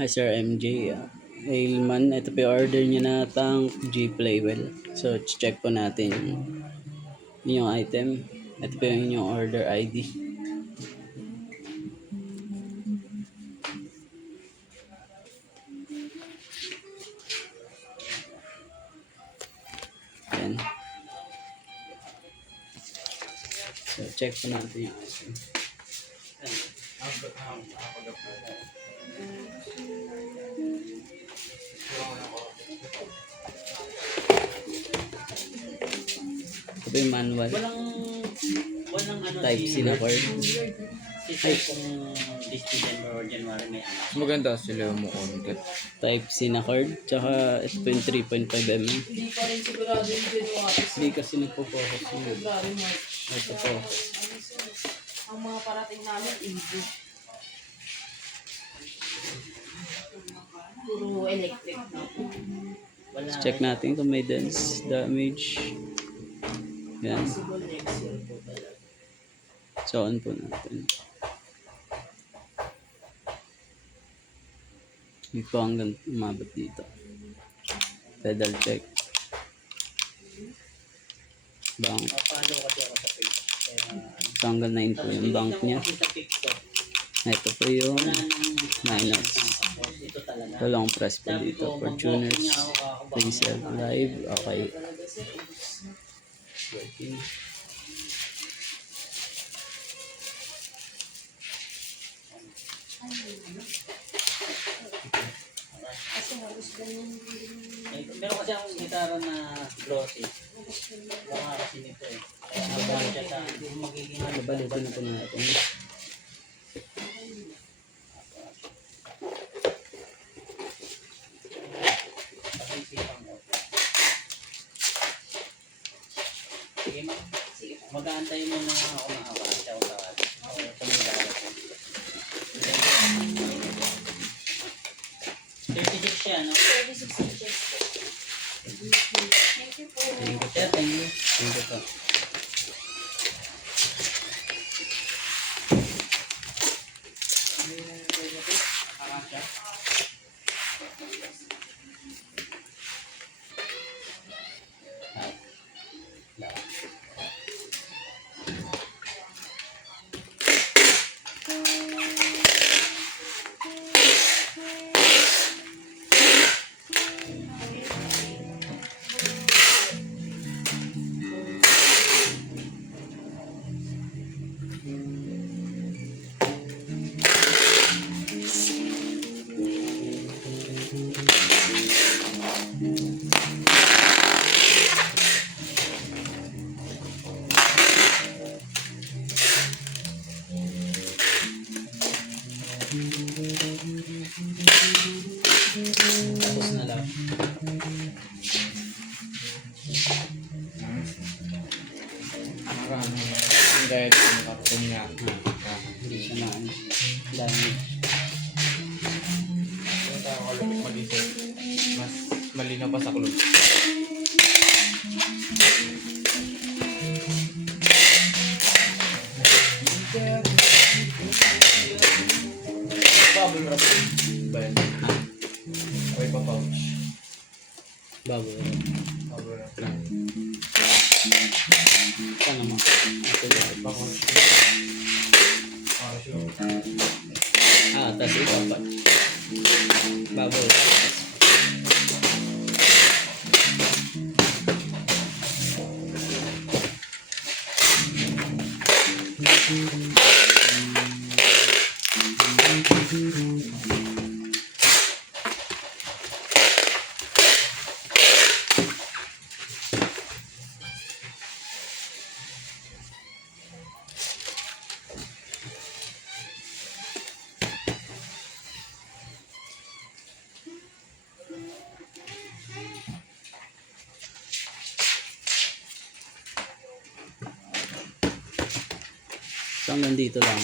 Hi Sir MJ. Ailman, ito po yung order niya na tank G Playwell. So, check po natin yung item. Ito po yung inyong order ID. Yan. So, check po natin yung item. Ito po yung manual. Walang ano Type C na cord. si kung this December or January may anak. Maganda sila mo konti. Type C na cord. Tsaka ito po yung 3.5 mm. Hindi pa rin sigurado yung January. Hindi kasi nagpo-focus yun. February, March. Ito po. Ang mga parating namin, English. Puro electric na. Wala. Check natin kung may dents, damage. Yan. Possible next year po talaga. So, on po natin. Hindi po hanggang umabot dito. Pedal check. Bank. Mapalo kasi ako sa page. So, hanggang 9 po yung bank niya. Kasi sa TikTok, Ito po yung wala nang minus. ito talaga. Ito lang press po dito. Fortuners. Resell live. Okay. Working. Meron kasi akong gitara na glossy. Wala kasi nito eh. Kaya nabali siya sa magiging ano ba Balitin na po natin. pag-isipan ko. Sige ma. Mag-aantay mo na ako na ako. Siya ko tawag. Ito may dala ko. 36 siya, no? 36 inches. Thank you po. Thank you. Sir, thank you. Thank you po. Tapos na lang. Marami. Dahil yung karton niya. Hindi siya na ano. Damage. Yung tao kalupit mag-isip. Mas malinaw pa sa kulot. Bubble wrap. Bayan. Okay pa pouch. Bubble. Bubble wrap. Sana mo. Ito lang. Pouch. Para sure. Tapos ikaw pa. Bubble. So hanggang dito lang.